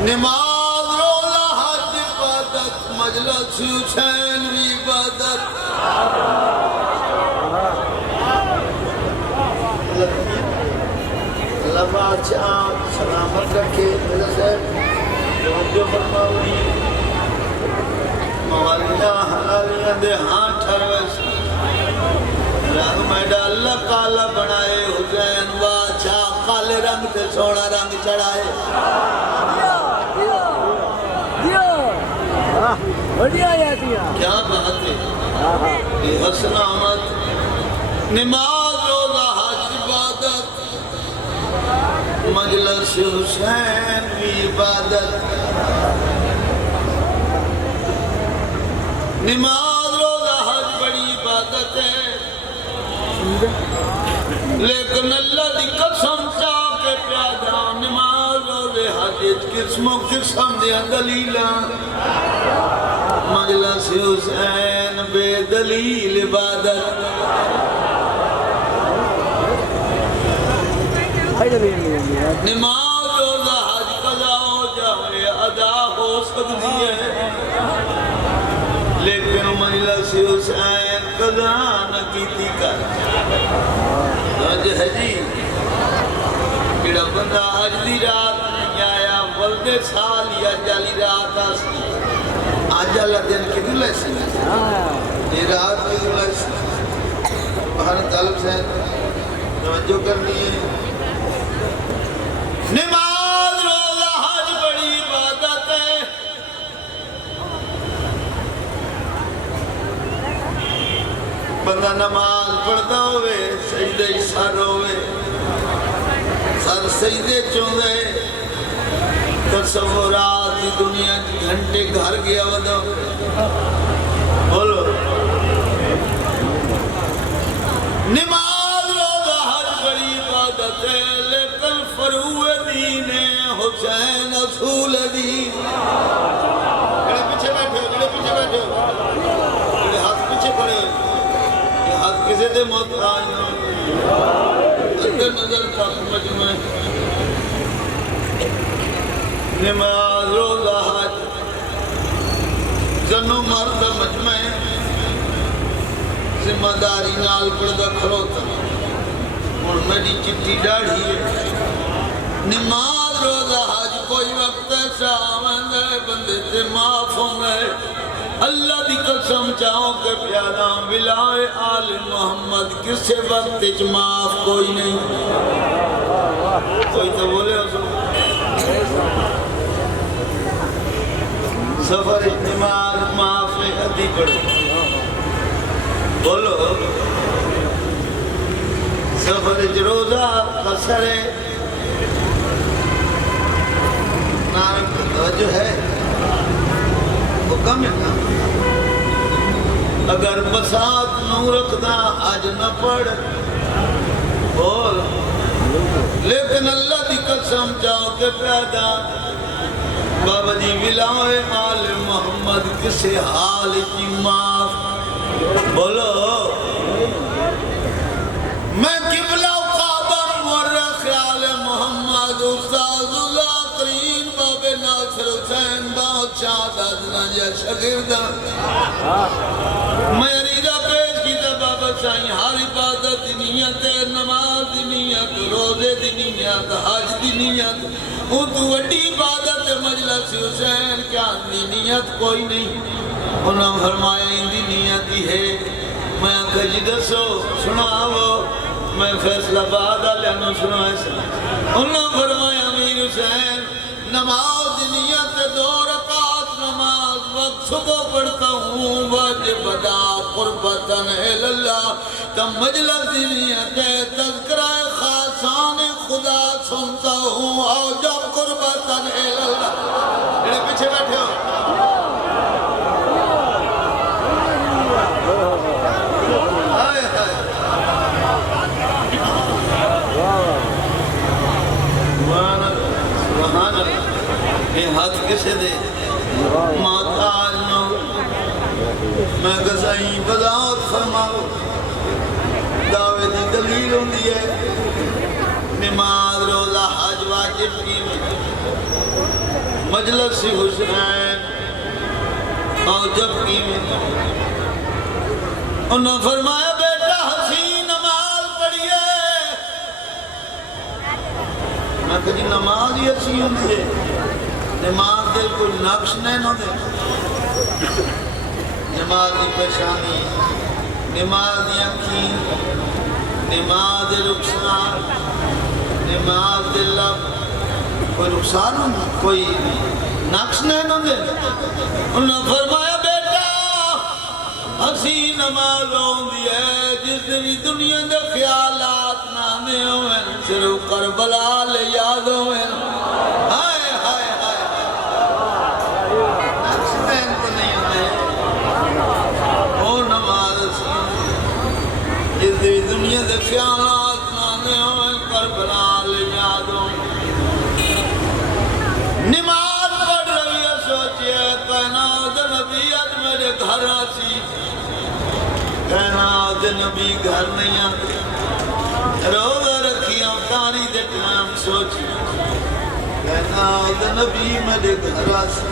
نماز روزہ حج عبادت مجلس حسین بھی عبادت اللہ بادشاہ سلامت رکھے میرا صاحب جو فرماؤں موالیاں حلالیاں دے ہاں ٹھروس رنگ میڈا اللہ کالا بنائے حسین بادشاہ کالے رنگ تے سونا رنگ چڑھائے کیا بات ہے یہ حسن آمد نماز روزہ حج عبادت مجلس حسین بھی عبادت نماز روزہ حج بڑی عبادت ہے لیکن اللہ دی قسم چاہ کے پیادا نماز روزہ حج قسم و قسم دیا دلیلہ مجلس حسین بے دلیل عبادت نماز روزہ حج قضا ہو جائے ادا ہو سکتی ہے لیکن مجلس حسین قضا نہ کیتی کر آج ہے جی کیڑا بندہ آج دی رات نہیں آیا ولدے سال یا جالی رات آسی آج اللہ دن کی دلہ سی یہ رات کی دلہ سی بہر طالب سے توجہ کرنی ہے نماز روزہ حج بڑی عبادت ہے بندہ نماز پڑھتا ہوئے سجدے سر ہوئے سر سجدے چوندے تصورات کی دنیا کی گھنٹے گھر گیا ودو بولو نماز روزہ حج بڑی عبادت ہے لیکن فروع دین ہے حسین اصول دین گڑے پیچھے بیٹھے گڑے ہاتھ پیچھے پڑے یہ ہاتھ کسے دے موت آئیں اندر نظر تک مجمع نماز روزہ حج جنو مرد مجمع ذمہ داری نال پڑھدا کھلوتا اور میری چٹی ڈاڑھی ہے نماز روزہ حج کوئی وقت ایسا آمد ہے بندے سے معاف ہوں گئے اللہ دی قسم چاہوں کہ پیادا بلائے آل محمد کسے وقت اچ معاف کوئی نہیں کوئی تو بولے حضور سفر نماز معاف ہے ادھی پڑھو بولو سفر روزہ قصر ہے نارک توجہ ہے وہ کم ہے نا اگر بسات نو رکھدا آج نہ پڑھ بول لیکن اللہ دی قسم چاہو کہ پیدا بابا جی ولائے آل محمد کسے حال کی معاف بولو میں قبلہ قادم ورخ آل محمد استاذ اللہ کریم باب ناصر حسین بادشاہ دادنا یا شگردہ میں عریضہ پیش کی تھا بابا سائیں ہر عبادت دی نیت ہے نماز دی نیت روزے دی نیت حج دی نیت وہ تو وڈی عبادت مجلس حسین کیا دی نیت کوئی نہیں انہوں فرمایا اندی نیت ہی ہے میں آنکھا جی دسو سناو میں فیصلہ بعد آلیانو سنو ایسا انہوں فرمایا امیر حسین نماز دی نیت 2 رکعت نماز وقت صبح پڑھتا ہوں واجب ادا قربتاً اللہ تم مجلس دی نیت ہے تذکرہ خاصان خدا سنتا ہوں آؤ جب قربتاً اللہ جڑے پیچھے بیٹھے ہو سبحان اللہ یہ ہاتھ کسے دے ماتا آج نو میں گزائیں بذات فرماؤ دعوے دی دلیل ہوں ہے نماز روزہ حج واجب کی مجلس حسین اور جب کی میں انہوں فرمایا بیٹا حسین نماز پڑھئے. میں کہا جی نماز ہی اچھی ہوتی ہے، نماز دے کوئی نقش نہیں ہوتے. نماز دی پہچانی، نماز دی اکھیں، نماز دے رخسار، نماز دے لب، کوئی رخسار نہیں، کوئی نقش نہیں ہوتے. انہوں نے فرمایا بیٹا حسین نماز ہوندی ہے جس بھی دنیا دے خیالات نانے ہوئے، صرف کربلا لے یاد ہوئے. ہائے ہائے ہائے نقش دین تو نہیں ہوتے. وہ نماز جس بھی دنیا دے خیالات نانے ہوئے، کربلا لے یاد ہوئے. نماز پڑھ رہی ہے، سوچئے کائنات نبی آج میرے گھر آسی. کائنات نبی گھر نہیں آتے. روزہ رکھی افطاری دے ٹائم سوچی کائنات نبی میرے گھر آسی.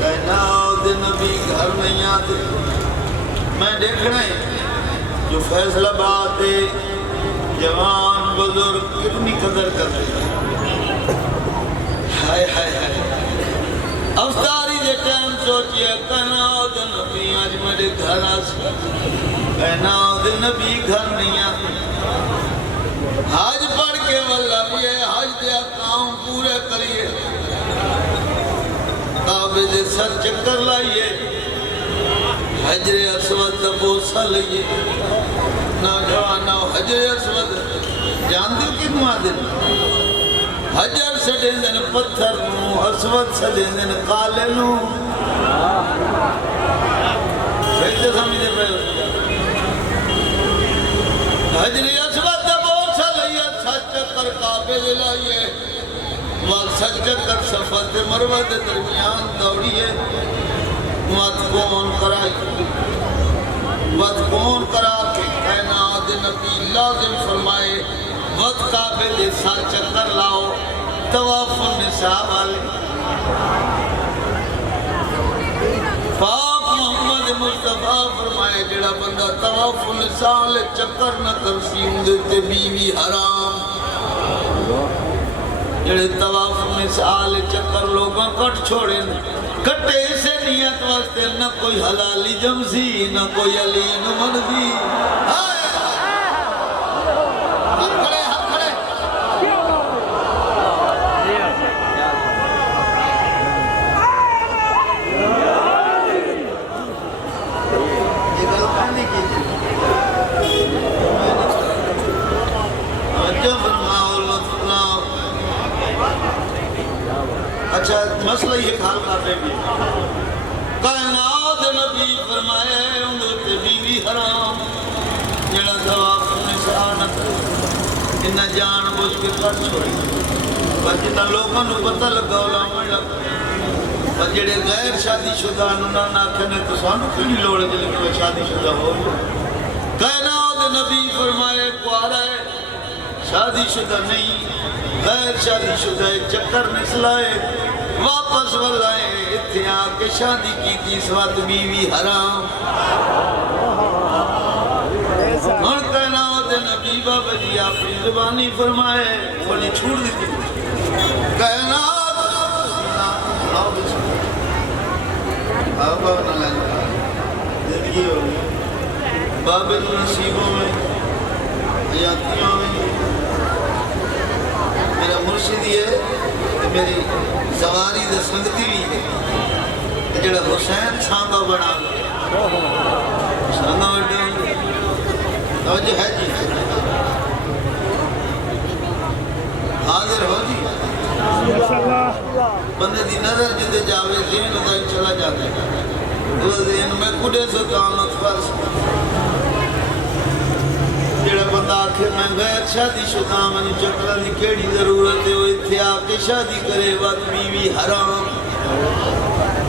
کائنات نبی گھر نہیں آتے. میں دیکھنا ہے جو فیصل آباد دے جوان بزرگ کتنی قدر کرتے ہیں. ہائے ہائے ہائے افطاری دے ٹائم سوچئے کائنات نبی آج میرے گھر آسی. کائنات نبی گھر نہیں آتے. حج پڑھ کے واللہ بھی ہے، حج دے کام پورے کریے، کعبے دے سر چکر لائیے، حجر اسود دا بوسہ لئیے. نوجوانو حجر اسود جان دیو کنو آدن؟ حجر سڑے دن پتھر نو، اسود سڑے دن کالے نو. ایک سمجھے پہ حجر اسود دا بوسہ لئیے، سچ چکر کعبے دے لائیے، سچ چکر صفا تے مروہ دے درمیان دوڑیے. وقت کون کرائی، وقت کون کرا کے کائنات نبی لازم فرمائے وقت کعبے دے سر چکر لاؤ. طواف النساء والے پاک محمد مصطفیٰ فرمائے جڑا بندہ طواف النساء والے چکر نہ کرسی اندے تے بیوی حرام. جڑے طواف النساء والے چکر لوگاں کٹ چھوڑے کٹے اسے نیت واسطے نہ کوئی حلالی جمسی نہ کوئی علین منزی. اچھا مسئلہ یہ حال کرتے بھی کائنات نبی فرمائے اندھتے بیوی حرام جڑا طواف النساء نہ کرے انہا جان بوجھ کے کٹ چھوڑی. پر جتنا لوگوں نے پتہ لگا علماء لگا پر جڑے غیر شادی شدہ انہوں نے کہنے تو سانو کیوں لوڑے جلے کہ شادی شدہ ہو. کائنات نبی فرمائے کوارا ہے شادی شدہ نہیں غیر شادی شدہ چکر نسلائے واپس والائے اتھے آکے شادی کی تھی اس وقت بیوی حرام. اور کائنات نبی بابا جی اپنی زبانی فرمائے تھوڑی چھوڑ دیتی کائنات زندگی ہوگی بابے نصیبوں میں حیاتیوں میں میرا مرشد ہی ہے میری سواری دے صدقی بھی ہے جڑا حسین ساندہ بنا ساندہ بڑھا توجہ ہے جی حاضر ہو جی بندے دی نظر جدے جاوے ذہن ادھائی چلا جاتا ہے ذہن میں کڑے سے کامت فرس جڑا بندہ آکھے میں غیر شادی شدہ منی چکرہ دی کیڑی ضرورت ہے وہ اتھے آکے شادی کرے وقت بیوی حرام.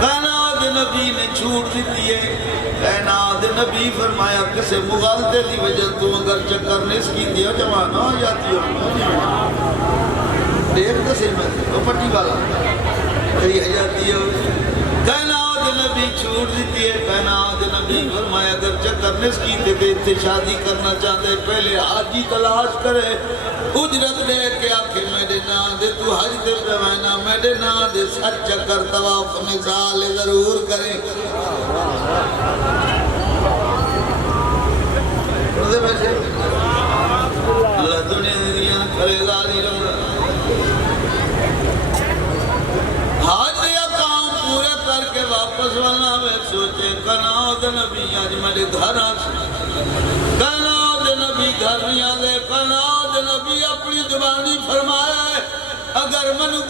کائنات نبی نے چھوٹ دیتی ہے. کائنات نبی فرمایا کسے مغالطے دی وجہ تو اگر چکر نس کی دیا جوان ہو جاتی ہو دیکھ تو صحیح میں وہ پٹی والا کائنات نبی چھوڑ دیتی ہے. کائنات نبی فرمایا اگر چکر نس کی تے شادی کرنا چاہتے پہلے حاجی تلاش کرے, اجرت دے کے آکھے میرے نام دے تو حج دے پیمانا میرے نام دے سچ چکر طواف مثال ضرور کرے. اللہ دنیا دنیا کرے راضی رہا. حج یا کام پورے کر کے واپس والا میں سوچے کناد نبی آج میرے گھر کناد نبی گھر نہیں آدھے. کناد نبی اپنی زبانی فرمایا ہے اگر من